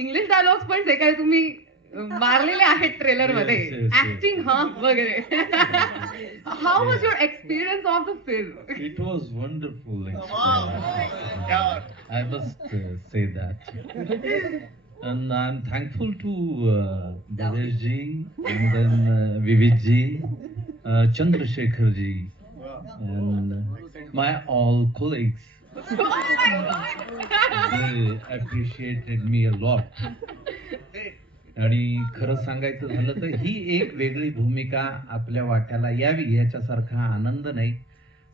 English dialogues पण जे काही तुम्ही मारलेले आहेत ट्रेलर मध्ये, Yes, yes, yes. ऍक्टिंग वगैरे. How was your experience of the film? It was wonderful experience. I must say that. And I'm thankful to Bhavesh ji and then Vivid ji, Chandrasekhar ji, and my all colleagues. They appreciated me a lot. आणि खरं सांगायचं झालं तर ही एक वेगळी भूमिका आपल्या वाट्याला यावी याच्यासारखा आनंद नाही.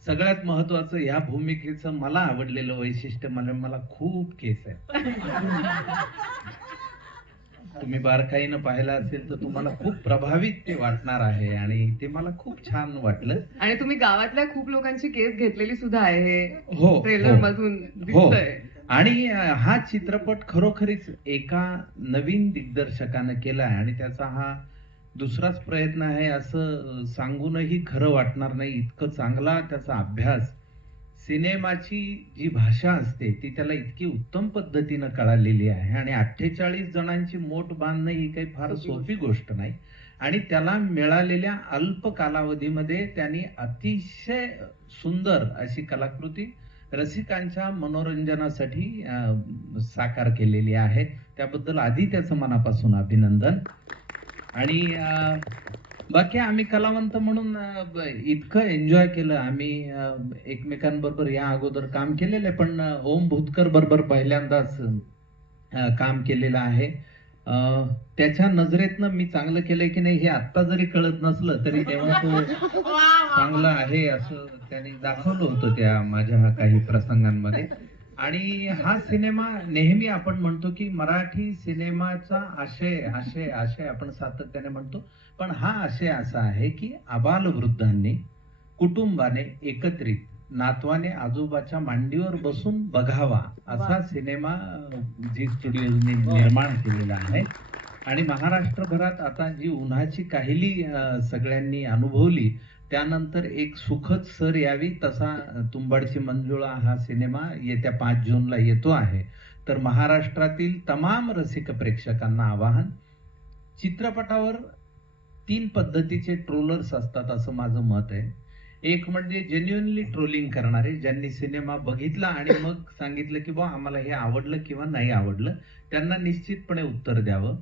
सगळ्यात महत्वाचं या भूमिकेचं मला आवडलेलं वैशिष्ट्य मला खूप केस आहे. तुम्ही बारकाईनं पाहिलं असेल तर तुम्हाला खूप प्रभावित ते वाटणार आहे आणि ते मला खूप छान वाटलं. आणि तुम्ही गावातल्या खूप लोकांची केस घेतलेली सुद्धा आहे हो, ट्रेलर हो. मधून हो. दिसतंय. आणि हा चित्रपट खरोखरीच एका नवीन दिग्दर्शकानं केला आहे आणि त्याचा हा दुसराच प्रयत्न आहे असं सांगूनही खरं वाटणार नाही. इतकं चांगला त्याचा अभ्यास, सिनेमाची जी भाषा असते ती त्याला इतकी उत्तम पद्धतीनं कळालेली आहे आणि 48 जणांची मोठ बांधणं ही काही फार सोपी गोष्ट नाही. आणि त्याला मिळालेल्या अल्प कालावधीमध्ये त्यांनी अतिशय सुंदर अशी कलाकृती रसिकांच्या मनोरंजनासाठी साकार केलेली आहे. त्याबद्दल आधी त्याचं मनापासून अभिनंदन. आणि बाकी आम्ही कलावंत म्हणून इतकं एन्जॉय केलं. आम्ही एकमेकांबरोबर या अगोदर काम केलेलं आहे, पण ओम भूतकर बरोबर पहिल्यांदाच काम केलेलं आहे. त्याच्या नजरेतनं मी चांगलं केलंय की नाही हे आत्ता जरी कळत नसलं तरी तेव्हा तो चांगलं आहे असं त्याने दाखवलं होतं त्या माझ्या काही प्रसंगांमध्ये. आणि हा सिनेमा नेहमी आपण म्हणतो की मराठी सिनेमाचा आशय आशय आशय आपण सातत्याने म्हणतो, पण हा आशय असा आहे की आबालवृद्धांनी कुटुंबाने एकत्रित नातवाने आजोबाच्या मांडीवर बसून बघावा असा सिनेमा जी स्टुडिओनी निर्माण केलेला आहे. आणि महाराष्ट्रभरात आता जी उन्हाची काहिली सगळ्यांनी अनुभवली त्यानंतर एक सुखद सर यावी तसा तुंबाडची मंजुळा हा सिनेमा येत्या 5 जूनला येतो आहे. तर महाराष्ट्रातील तमाम रसिक प्रेक्षकांना आवाहन, चित्रपटावर 3 पद्धतीचे ट्रोलर्स असतात असं माझं मत आहे. एक म्हणजे जेन्युइनली ट्रोलिंग करणारे, ज्यांनी सिनेमा बघितला आणि मग सांगितलं की बा आम्हाला हे आवडलं किंवा नाही आवडलं, त्यांना निश्चितपणे उत्तर द्यावं.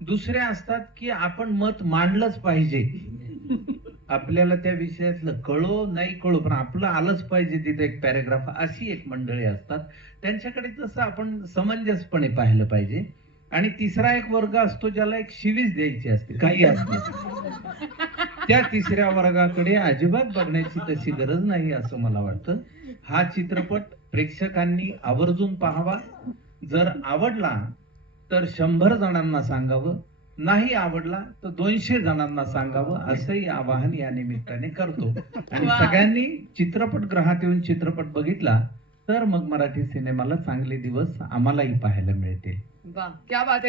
दुसरे असतात की आपण मत मांडलंच पाहिजे, आपल्याला त्या विषयातलं कळो नाही कळो पण आपलं आलंच पाहिजे तिथे एक पॅरेग्राफ, अशी एक मंडळी असतात. त्यांच्याकडे तसं आपण समंजसपणे पाहिलं पाहिजे. आणि तिसरा एक वर्ग असतो ज्याला एक शिवीच द्यायची असते काही असतं, त्या तिसऱ्या वर्गाकडे अजिबात बघण्याची तशी गरज नाही असं मला वाटतं. हा चित्रपट प्रेक्षकांनी आवर्जून पाहावा. जर आवडला तर 100 जणांना सांगावं, नाही आवडला तर 200 जणांना सांगावं असंही आवाहन या निमित्ताने करतो. आणि सगळ्यांनी चित्रपटगृहात येऊन चित्रपट बघितला तर मग मराठी सिनेमाला चांगले दिवस आम्हालाही पाहायला मिळतील. वाह, क्या बात आहे.